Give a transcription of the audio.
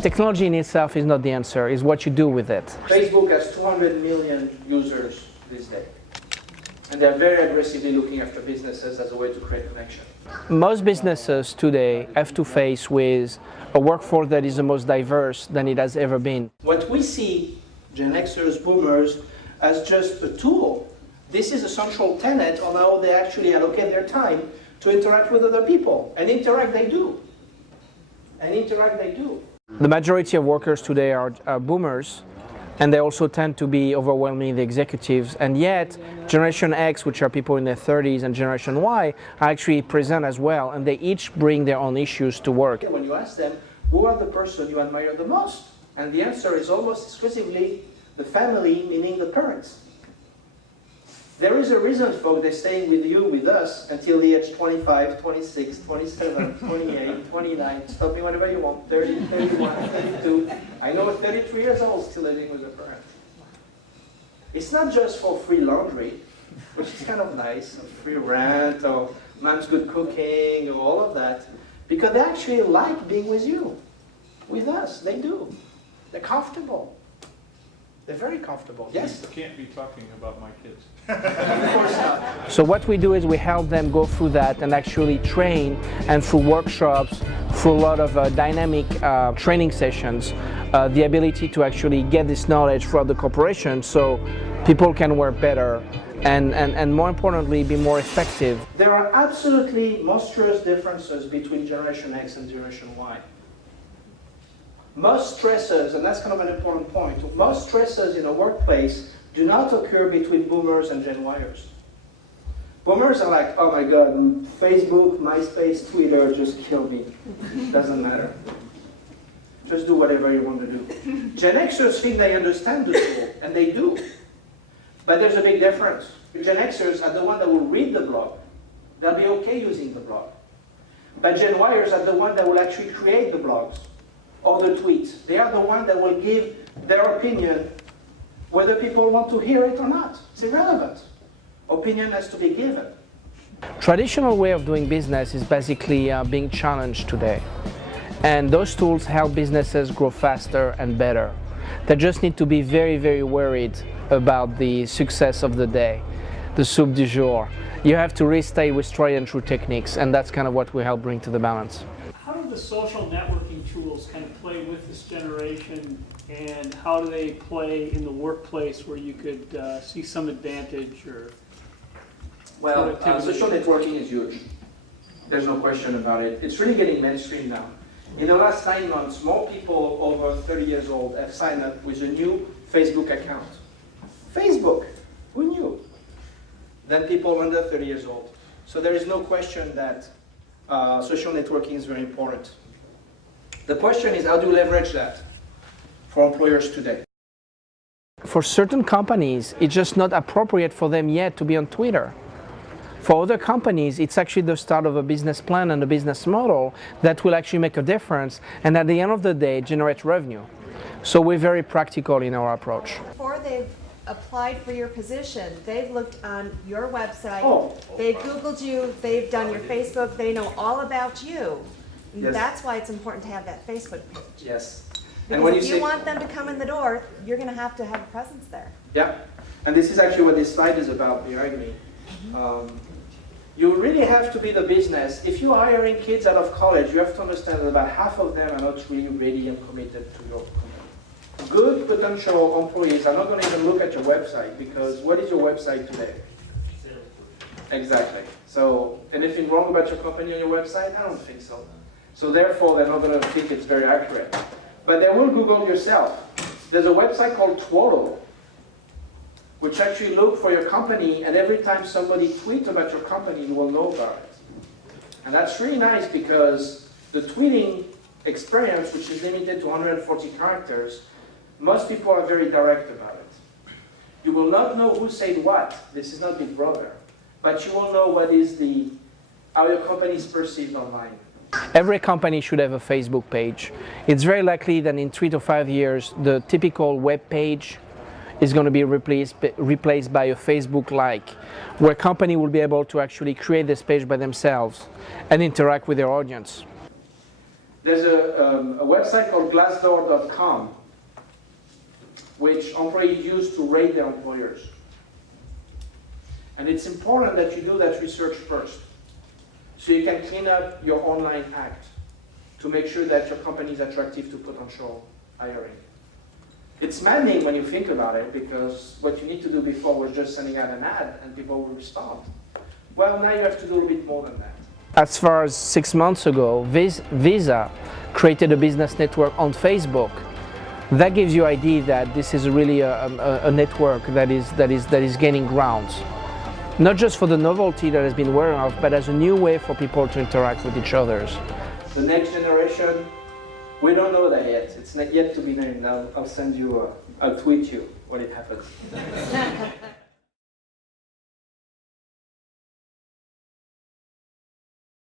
Technology in itself is not the answer, it's what you do with it. Facebook has 200 million users this day. And they're very aggressively looking after businesses as a way to create connection. Most businesses today have to face with a workforce that is the most diverse than it has ever been. What we see, Gen Xers, Boomers, as just a tool. This is a central tenet on how they actually allocate their time to interact with other people. And interact they do. And interact they do. The majority of workers today are boomers, and they also tend to be overwhelming the executives, and yet Generation X, which are people in their 30s, and Generation Y are actually present as well, and they each bring their own issues to work. When you ask them, who are the person you admire the most? And the answer is almost exclusively the family, meaning the parents. There is a reason, folks, they're staying with you, with us, until the age 25, 26, 27, 28, 29, stop me whenever you want, 30, 31, 32. I know a 33 years old still living with a parent. It's not just for free laundry, which is kind of nice, or free rent, or mom's good cooking, or all of that, because they actually like being with you, with us, they do. They're comfortable. They're very comfortable. Yes? You can't be talking about my kids. Of course not. So what we do is we help them go through that and actually train, and through workshops, through a lot of dynamic training sessions, the ability to actually get this knowledge throughout the corporation so people can work better and more importantly, be more effective. There are absolutely monstrous differences between Generation X and Generation Y. Most stresses, and that's kind of an important point, most stresses in a workplace do not occur between Boomers and Gen Yers. Boomers are like, oh my God, Facebook, MySpace, Twitter just killed me. Doesn't matter. Just do whatever you want to do. Gen Xers think they understand the tool, and they do. But there's a big difference. Gen Xers are the ones that will read the blog. They'll be okay using the blog. But Gen Yers are the ones that will actually create the blogs or the tweets. They are the ones that will give their opinion whether people want to hear it or not. It's irrelevant. Opinion has to be given. Traditional way of doing business is basically being challenged today. And those tools help businesses grow faster and better. They just need to be very, very worried about the success of the day, the soup du jour. You have to really stay with tried and true techniques, and that's kind of what we help bring to the balance. How do the social networking tools kind of play with this generation, and how do they play in the workplace where you could see some advantage or Well, productivity? social networking is huge. There's no question about it. It's really getting mainstream now. In the last 9 months, more people over 30 years old have signed up with a new Facebook account. Facebook, who knew? Than people under 30 years old. So there is no question that social networking is very important. The question is, how do you leverage that for employers today? For certain companies, it's just not appropriate for them yet to be on Twitter. For other companies, it's actually the start of a business plan and a business model that will actually make a difference, and at the end of the day, generate revenue. So we're very practical in our approach. Before they've applied for your position, they've looked on your website, they've Googled you, they've done your Facebook, they know all about you. Yes. That's why it's important to have that Facebook page. Yes. Because And when if you you say, want them to come in the door, you're going to have a presence there. yeah, and this is actually what this slide is about behind me. You really have to be the business. If you're hiring kids out of college, you have to understand that about half of them are not really ready and committed to your company. Good potential employees are not going to even look at your website, because what is your website today? Exactly. So anything wrong about your company on your website? I don't think so. So therefore, they're not going to think it's very accurate. But they will Google yourself. There's a website called Twilio, which actually look for your company, and every time somebody tweets about your company, you will know about it. And that's really nice, because the tweeting experience, which is limited to 140 characters, most people are very direct about it. You will not know who said what. This is not Big Brother. But you will know what is how your company is perceived online. Every company should have a Facebook page. It's very likely that in 3 to 5 years, the typical web page is going to be replaced by a Facebook-like, where a company will be able to actually create this page by themselves and interact with their audience. There's a website called glassdoor.com, which employees use to rate their employers. And it's important that you do that research first, so you can clean up your online act to make sure that your company is attractive to potential hiring. It's maddening when you think about it, because what you need to do before was just sending out an ad and people will respond. Well, now you have to do a little bit more than that. As far as 6 months ago, Visa created a business network on Facebook. That gives you an idea that this is really a network that is gaining ground. Not just for the novelty that has been wearing off, but as a new way for people to interact with each other. The next generation, we don't know that yet. It's not yet to be named. I'll send you, I'll tweet you when it happens.